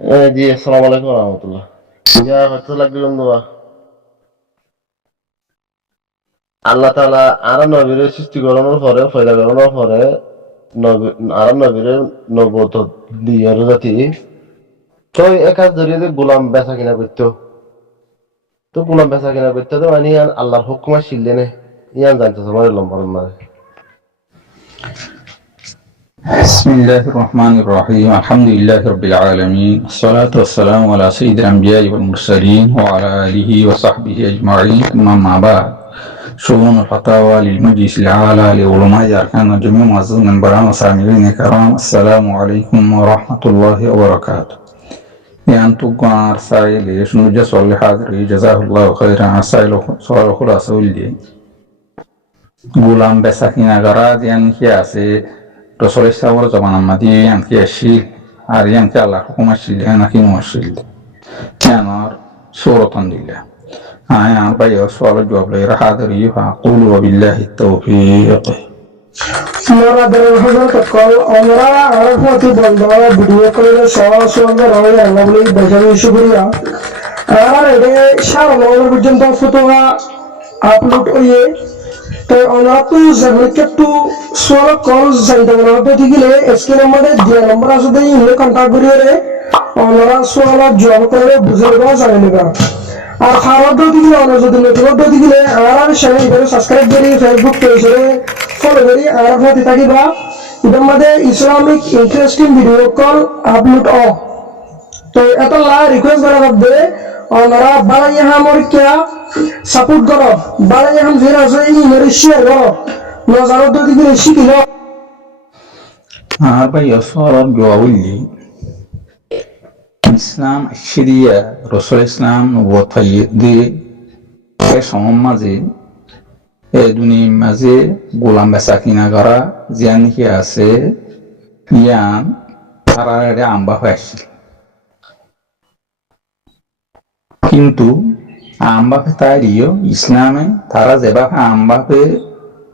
জি, আসসালামু আলাইকুম রহমতুল্লাহ। ইয়া হয়তো লাগবে বন্ধু। আল্লাহ তাআলা আরো নবীর সৃষ্টি করানোর পরে পয়দা করানোর পরে নবী আরো নবীর নবুয়ত দিয়ার জাতি তো একাজ জরিয়ে গোলাম বেচা কিনা করতো। তো গোলাম বেচা কিনা করতে তো মানে আল্লাহর হুকুমা শিললে নে ইয়ান জানতে সবাই লম্বা মারে। بسم الله الرحمن الرحيم الحمد لله رب العالمين الصلاة والسلام على سيد الأنبياء والمرسلين وعلى آله وصحبه أجمعين أما بعد شؤون الفتاوى للمجلس الأعلى لعلماء أركان الجميع معزز من برام وسامعين الكرام السلام عليكم ورحمة الله وبركاته. يعني تقار سائل شنو جسوا لحاضر جزاه الله خيرا سائل سؤال خلاصة ولي غلام بساكين غراض يعني كياسي رسول الله زمان مدي ينكي الشيل আর ইয়ানকে আল্লাহ হুকুম আসছিল নাকি মুশিল কেনার সূরাতুন দিল্লাহ আয়া বাইয়া সওয়াল জবাব লে হাদিরি ফাকুলু বিল্লাহি তাওফীক Morador protocol আমরা আরফাতি বন্ধ ভিডিও করে সুন্দর হয়ে আল্লাহ বলি বেজারি শুকরিয়া আর এটা সারা মঙ্গল পর্যন্ত ফটোয়া আপলোড হয়ে তো আমরা তো একটু সোয়াল কল জানতে পারবো ঠিক গেলে স্ক্রিন আমাদের দেওয়া নম্বর আছে দিয়ে ইমেল কন্টাক্ট করিয়ে আমরা সোয়াল জবাব করে বুঝে নেবা জানে নেবা আর খারাপ দিলে আমরা যদি নেটওয়ার্ক দিলে আর চ্যানেল করে সাবস্ক্রাইব করি ফেসবুক পেজে ফলো করি আর আপনাদের থাকিবা এর মধ্যে ইসলামিক ইন্টারেস্টিং ভিডিও কল আপলোড অ তো এত লা রিকোয়েস্ট করা হবে ওনারা বাড়াই আমার কিয়া সাপোর্ট করো বাড়াই হাম ফের আছে এই মেরে শেয়ার করো নজারত দিকে শিখিল আর বাইয়া সওয়াল জবাব লি ইসলাম শরিয়া রাসূল ইসলাম ওয়াতাই দি এ সমাজে এই দুনিয়ার মাঝে গোলাম বেচা কিনা করা জিয়ান কি আছে ইয়ান তারা আম্বা হয়ে আসছিল কিন্তু আমবাপে তাইও ইসলামে তারা যেভাবে আমবাপে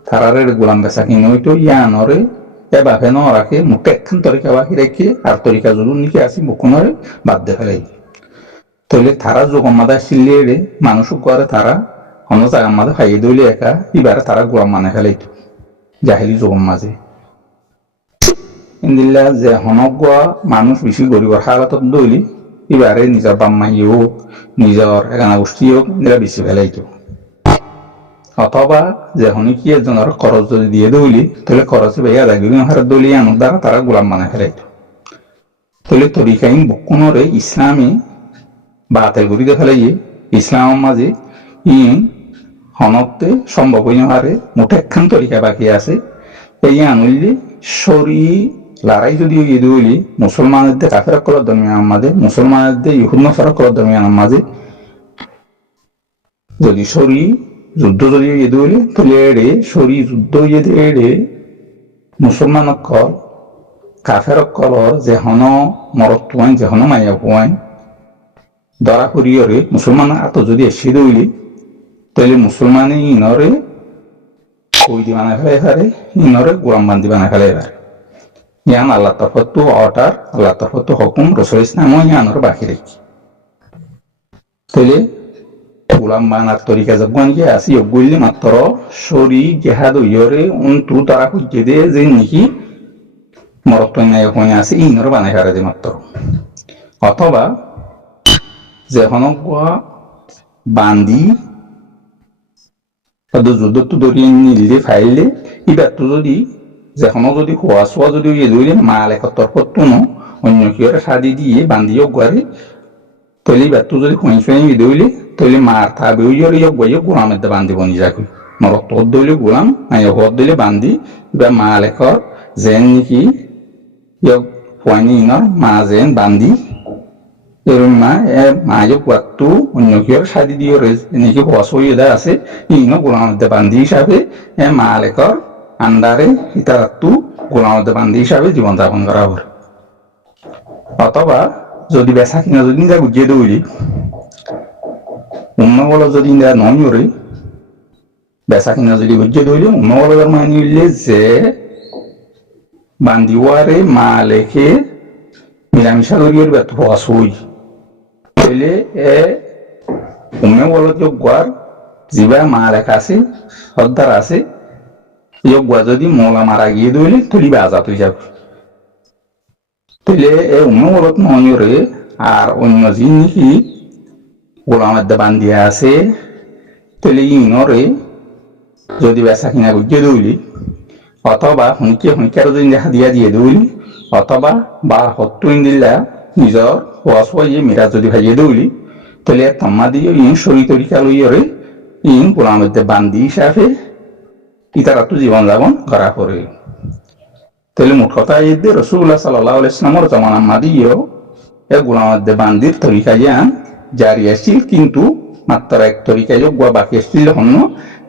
তারারে গোলাম বেচা কিনে হইতো ইয়ানরে এভাবে নরাকে মুখে একখান তরিকা বাকি রেখে আর তরিকা যদি নিকে আসি মুখনরে বাদ দে ফেলাই তাহলে তারা যখন মাদা শিলিয়ে মানুষ করে তারা অন্য জায়গার মাঝে খাইয়ে দইলে একা এবারে তারা গোলাম মানে ফেলাইতো জাহিলি যখন মাঝে ইন্দিল্লা যে হনগুয়া মানুষ বেশি গরিবর হালাতত দইলি এবারে নিজের বাম্মাই হোক নিজের এগানা গোষ্ঠী হোক এরা বেশি ফেলাইতো অথবা যে হনি কি একজনের খরচ যদি দিয়ে দইলি তাহলে খরচে ভাইয়া দাগিরি হারে দলি আনুর দ্বারা তারা গোলাম মানে ফেলাইতো তাহলে তরিকাইন বকুনরে ইসলামী বাতেল করিতে ফেলাইয়ে ইসলামের মাঝে ইন হনতে সম্ভব হইন হারে মোটে একখান তরিকা বাকি আছে এই আনুল্লি শরী লড়াই যদি ইয়ে দইলি মুসলমানদের কাফের করার দরমিয়ান মাঝে মুসলমানদের ইহুদ নসারা করার দরমিয়ান মাঝে যদি শরী যুদ্ধ যদি ইয়ে দইলি তাহলে এড়ে শরী যুদ্ধ ইয়ে এড়ে মুসলমান অকল কাফের অকলর যে হন মরত পুয়াইন যে হন মাইয়া পুয়াইন ধরা করিয়রে মুসলমান আত যদি এসে দইলি তাহলে মুসলমানে ইনরে কইদি বানায় ফেলাই পারে ইনরে গোলাম বান্দি বানায় ফেলাই পারে ইয়ান আল্লাহ তরফত অর্ডার আল্লাহ তরফত হুকুম রাসূল ইসলাম ইয়ানর বাকি রেখি তাহলে গোলাম বানার তরিকা যখন গিয়ে আসি বললি মাত্র শরী জেহাদ ইয়রে তু তারা খুঁজে দে যে নাকি মরত নাই হয়ে আছে ইনর বানায় ফেলে দে মাত্র অথবা যে হনগুয়া বান্দি যুদ্ধ তো ধরিয়ে নিলে ফাইলে এবার তো যদি যেখানে যদি খোয়া শোয়া যদি ইয়ে ধরে মাল একত্তর করতো না অন্য কেউ সাদি দিয়ে বান্ধিও গড়ে তাহলে এবার তো যদি খোঁই ফেঁই ইয়ে ধরলে তাহলে মার থাকবে ওই গিয়ে গোলামের বান্ধি বনি যাকে মরত তোর দইলে গোলাম হর দিলে বান্ধি এবার মাল একর যেন নাকি ফোয়ানি ইনর মা যেন বান্ধি এরম মা মায়ে কুয়াত্তু অন্য কেউ সাদি দিয়ে নাকি খোয়া শোয়া আছে ইনো গোলামের বান্ধি হিসাবে মাল একর আন্ডারে ইতারাত্তু গোলামদের বান্দি হিসাবে জীবন যাপন করা হবে অথবা যদি বেচা কিনা যদি যা গুজিয়ে দৌড়ি অন্য বল যদি নয়রে বেচা কিনা যদি গুজিয়ে দৌড়ি অন্য বল মানি উঠলে যে বান্দিওয়ারে মা লেখে মিলামিশা করিয়ে ব্যর্থ হওয়া সই তাহলে উমে বলত যোগার যিবা মালেক আছে সর্দার আছে যোগা যদি মৌলা মারা গিয়ে দইলে তুলিবে আজাদ হয়ে যাবে তাহলে উমে বলত নয়রে আর অন্য জিন নাকি গোলামের বান্ধিয়া আছে তাহলে ইনরে যদি বেচা কিনা বুঝিয়ে দৌলি অথবা শুনিকে যদি হাদিয়া দিয়ে দৌলি অথবা বা হত্তু দিলা নিজৰ হওয়া সবাই মিরা যদি ভাইয়ে দৌলি তাহলে তাম্মা দিয়ে ইন শরী তরিকা লইয়রে ইন গোলামের বান্দি হিসাবে ইতারা তো জীবন যাপন করা করে তাহলে মোট কথা এতে রসুল্লাহ সাল্লাহ ইসলামর জমানা মাদিও এ গোলামের বান্দির তরিকা জ্ঞান জারি আসছিল কিন্তু মাত্র এক তরিকা যোগ বাকি আসছিল হন্য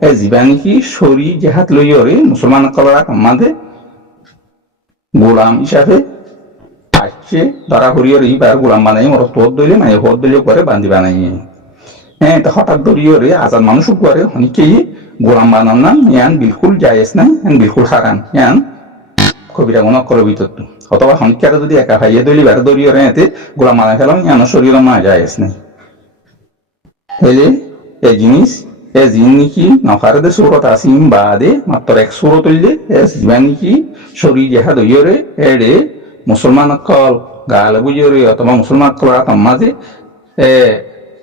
এ জীবানিকি শরী জেহাত লইয়রে মুসলমান কলরা আমাদের গোলাম হিসাবে আসছে ধরা হরিয়র এইবার গোলাম বানাই মর তোর দইলে মানে ভোট দলীয় করে বান্ধি বানাই হ্যাঁ তা হঠাৎ ধরিয়রে আজাদ মানুষ করে অনেকেই গোলাম বানান না ইয়ান বিলকুল জায়েজ নাই ইয়ান বিলকুল হারান ইয়ান কবিরা গুণ করে ভিতর অথবা সংখ্যাটা যদি একা ভাইয়ে দলি বার দরিয়রে এতে গোলাম বানাই ফেলাম ইয়ান শরীর মা জায়েজ নাই তাহলে এই জিনিস এ জিন নাকি নফারদে সুরত আসিম বাদে মাত্র এক সুরত হইলে এ জীবান নাকি শরীর জেহাদ হইয়রে এড়ে মুসলমান কল গাল বুঝিয়রে অথবা মুসলমান কলরা মাঝে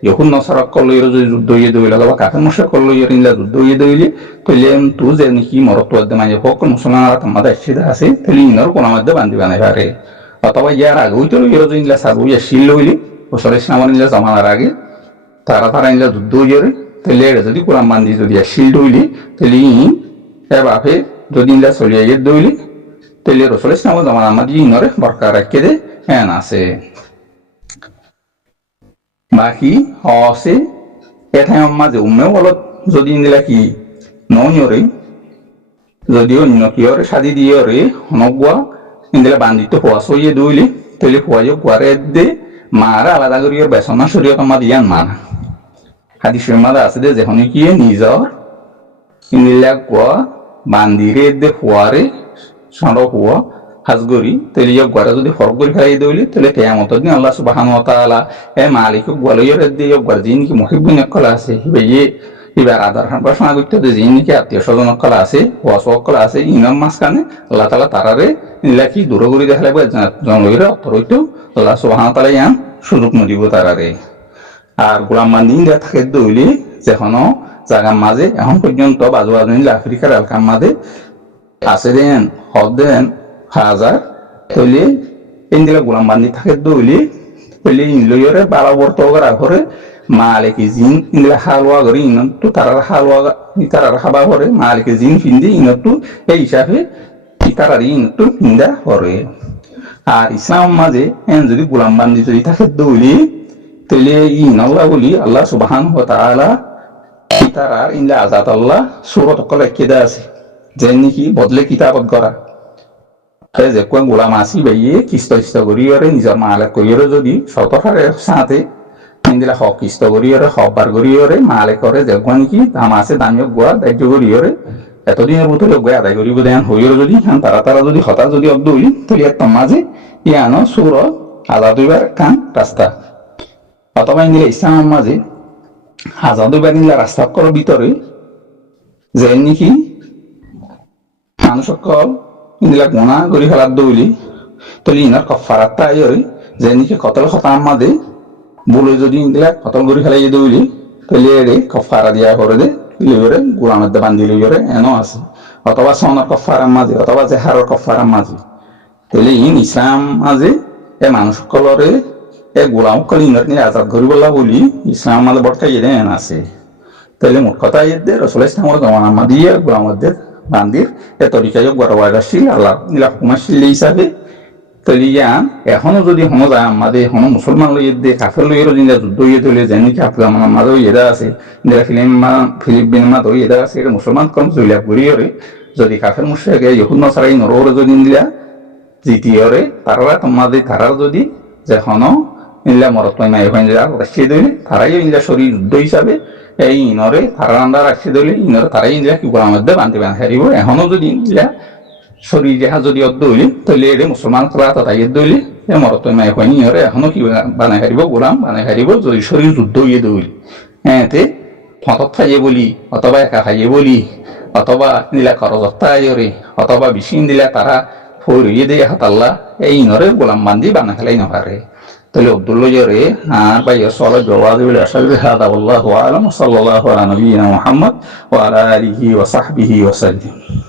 যখন নসারক কলইর যদি যুদ্ধ হয়ে দইলে অথবা কাফের মুশরিক কলইর ইনলা যুদ্ধ হয়ে দইলে তাহলে তু যে নাকি মরত মানে হোক মুসলমানরা মাঝে সিধা আছে তাহলে ইনর কোন মধ্যে বান্ধি বানাই পারে অথবা ইয়ার আগে হইতে লইর যদি ইনলা সাবু ইয়াশিল লইলি বছর ইসলামের ইনলা জমানার আগে তারা ইনলা যুদ্ধ হয়ে তাহলে যদি কোরআন বান্ধি যদি শিল্ড হইলি তাহলে ইন এ বাপে যদি ইনলা চলিয়ে গিয়ে দইলি তাহলে রসুল ইসলামের জমান আমাদের ইনরে বরকার রাখে দে হ্যাঁ আছে বাকি হসে এঠাই মাঝে উম্মে বলত যদি ইনলা কি নয়রে যদি অন্য কিয়রে সাদি দিয়রে হনগুয়া ইনলা বান্ধিত হওয়া সইয়ে দইলি তাহলে হওয়া যে গুয়ারে দে মারা আলাদা করিয়ে বেসনা শরীয়ত আমাদের ইয়ান মানা হাদিসের মাঝে আছে যে যখন কি নিজর ইনলা গুয়া বান্ধিরে দে হওয়ারে সড়ক হওয়া হাজগরি তাহলে গুয়ারে যদি ফরক করে ফেলাই দইলি তাহলে কিয়ামত দিন আল্লাহ সুবহানাহু ওয়া তাআলা এ মালিক গুয়ালইরে দিয়ে গুয়ার জিন কি মুহিব্বিন কলা আছে হিবে এবার আদার খান প্রশ্ন করতে যে জিন কি আত্মীয় স্বজন কলা আছে ওয়াসক কলা আছে ইনাম মাসখানে আল্লাহ তাআলা তারারে ইনলা কি দূর করে দেখালে জনলইরে অতরইতো আল্লাহ সুবহানাহু ওয়া তাআলা ইয়ান সুযোগ নদিব তারারে আর গোলাম বান্দিরা থাকে দইলি যেখনো জায়গার মাঝে এখন পর্যন্ত বাজু বাজু আফ্রিকার এলাকার মাঝে আছে দেন হদ দেন হাজার তৈলে ইন্দিরা গোলাম বান্দি থাকে দইলি তৈলে ইনলইরে বালা বর্ত করে মালিক জিন ইন্দিরা হালুয়া করে ইনতো তারার হালুয়া তারার খাবা করে মালিক জিন ফিন্দি ইনতো এই হিসাবে তারার ইনতো ফিন্দা করে আর ইসলাম মাঝে যদি গোলাম বান্দি যদি থাকে দইলি তাহলে ইনাল্লাহ বলি আল্লাহ সুবহানাহু ওয়া তাআলা তারার ইনলা আজাদ আল্লাহ সূরত কলে কেদা আছে যে নাকি বদলে কিতাবত করা যে কোন গোলাম আসি বাইয়ে কিস্ত করিয়রে নিজের মালিক করিয়রে যদি শতহারে সাথে ইন্দিলা হক কিস্ত করিয়রে হকবার করিয়রে মালিক করে যে কোন কি দাম আছে দামিও গোয়া দায়িত্ব করিয়রে এতদিনের ভিতরে গোয়া আদায় করিব দেন হইয়রে যদি তারা যদি হতা যদি অব্দুলি তাহলে একদম মাঝে ইয়ানো সূরত আজাদ হইবার কান রাস্তা অথবা ইন্দিলা ইসলামের মাঝে আজাদ হইবার ইন্দিলা রাস্তা করার ভিতরে যে নাকি মানুষ সকল ইন্দিলা গুণা করি ফেলার দৌলি তাহলে ইনার কফারাত তাইরে যে নাকি কতল খতা আমাদে বলে যদি ইন্দিলা কতল করি ফেলাই দৌলি তাহলে এরে কফারা দিয়া করে দে লিওরে গোলামের বান্ধি লিওরে এনো আছে অথবা সনের কফারার মাঝে অথবা জেহারের কফারার মাঝে তাহলে ইন ইসলাম মাঝে এ মানুষ সকলরে এ গোলাম সকল ইনার নিয়ে আজাদ করিবলা বলি ইসলাম মাঝে বর্তাই এন আছে তাহলে মোট কথা এদের রসুল ইসলামের জমানা মাদিয়ে গোলামদের বান্দির এ তরিকা যোগ বড় ওয়াদাশীল আল্লাহ নীলা হুকুমাশীল হিসাবে তাহলে ইয়ান এখনো যদি হনো যায় আমাদের হনো মুসলমান লইয়ে দে কাফের লইয়ের যদি যুদ্ধ ইয়ে তুলে যেন কি আপনার আমার মাঝেও ইয়েদা আছে ফিলিপিন মাঝেও ইয়েদা আছে এটা মুসলমান কম জইলা ঘুরিয়রে যদি কাফের মুশরিক ইহুদ নসারাই নরওরে যদি নিলা জিতিয়রে তারা তোমাদের তারার যদি যেখনো ইনলা মরত পাই মাই হইন যা রাশিয়ে দিলে তারাই ইনলা শরীর যুদ্ধ হিসাবে এই ইনরে তারা আন্ডা রাশিয়ে দিলে ইনরে তারাই ইনলা কি গোলামের মধ্যে বান্ধি বান্ধি হারিব এখনো যদি ইনলা শরীর যাহা যদি অর্ধ হইলে তাহলে এড়ে মুসলমান কলা তাই দইলে এ মরত মাই হয়নি ওরে এখনো কি বানাই হারিব গোলাম বানাই হারিব যদি শরীর যুদ্ধ হইয়ে দইলে হ্যাঁ তে ফটত খাইয়ে বলি অথবা একা খাইয়ে বলি অথবা দিলা খরচত্তা আইরে অথবা বিশিন দিলা তারা ফরিয়ে দিয়ে হাতাল্লা এই ইনরে গোলাম বান্ধি বানা খেলাই নপারে তাহলে আব্দুল্লাহ জরে আর ভাই সওয়াল জওয়াব দিলে আসলে হাদা আল্লাহু আলাম সাল্লাল্লাহু আলা নবিয়িনা মুহাম্মদ ওয়া আলা আলিহি ওয়া সাহবিহি ওয়া সাল্লাম।